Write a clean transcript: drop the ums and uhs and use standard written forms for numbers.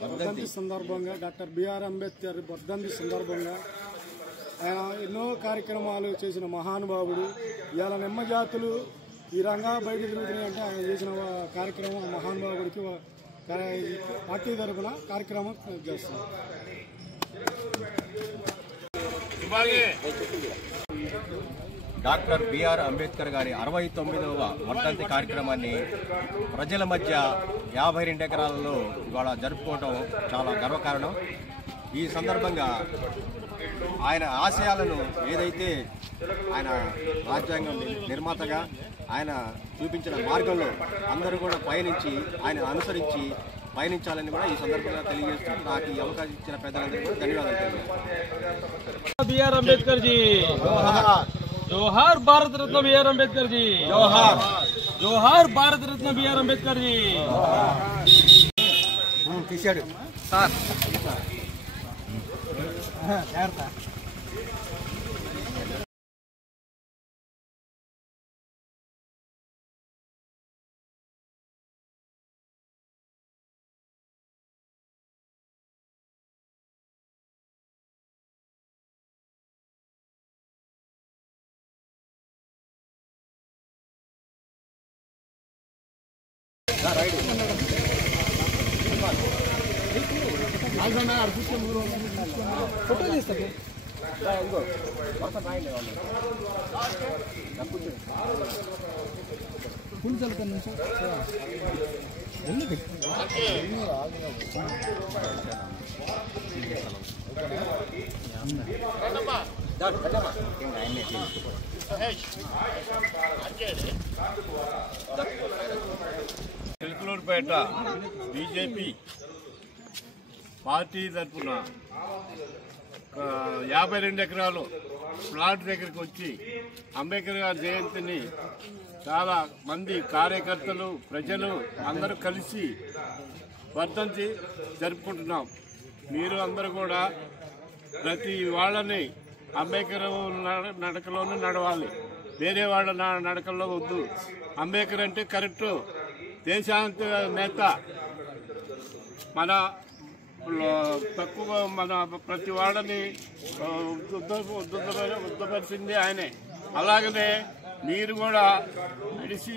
వర్ధంతి సందర్భంగా doctor BR Ambedkar వర్ధంతి సందర్భంగా ఆయన ఎన్నో కార్యక్రమాలు చేసిన మహానుభావుడు. ఇవాళ నిమ్మ జాతులు ఈ రంగా బయట తిరుగుతున్నాయంటే ఆయన చేసిన కార్యక్రమం మహానుభావుడికి పార్టీ తరఫున కార్యక్రమం చేస్తున్నాం. డాక్టర్ బిఆర్ అంబేద్కర్ గారి 69వ వర్ధంతి కార్యక్రమాన్ని ప్రజల మధ్య 52 ఎకరాలలో ఇవాళ జరుపుకోవడం చాలా గర్వకారణం. ఈ సందర్భంగా ఆయన ఆశయాలను ఏదైతే ఆయన రాజ్యాంగం నిర్మాతగా ఆయన చూపించిన మార్గంలో అందరూ కూడా పయనించి ఆయన అనుసరించి పయనించాలని కూడా ఈ సందర్భంగా తెలియజేస్తూ నాకు ఈ అవకాశం ఇచ్చిన పెద్దలందరికీ కూడా ధన్యవాదాలు తెలియజేస్తాను. బిఆర్ అంబేద్కర్ జీ जोहार भारत रत्न बिआर अम्बेडकर जी जोहार जोहार Bharat Ratna BR Ambedkar ji sir photo తీస్తాను. చిలకలూరుపేట బీజేపీ పార్టీ తరఫున 52 ఎకరాలు ప్లాట్ దగ్గరికి వచ్చి అంబేద్కర్ గారి జయంతిని చాలా మంది కార్యకర్తలు ప్రజలు అందరూ కలిసి వర్ధంతి జరుపుకుంటున్నాం. మీరు అందరూ కూడా ప్రతి వాళ్ళని అంబేద్కర్ నడకలోనే నడవాలి, వేరే వాళ్ళ నడకల్లో వద్దు. అంబేద్కర్ అంటే కరెక్టు దేశాంత నేత, మన తక్కువ మన ప్రతి వాళ్ళని ఉద్ధపరిచింది ఆయనే. అలాగనే మీరు కూడా విడిసి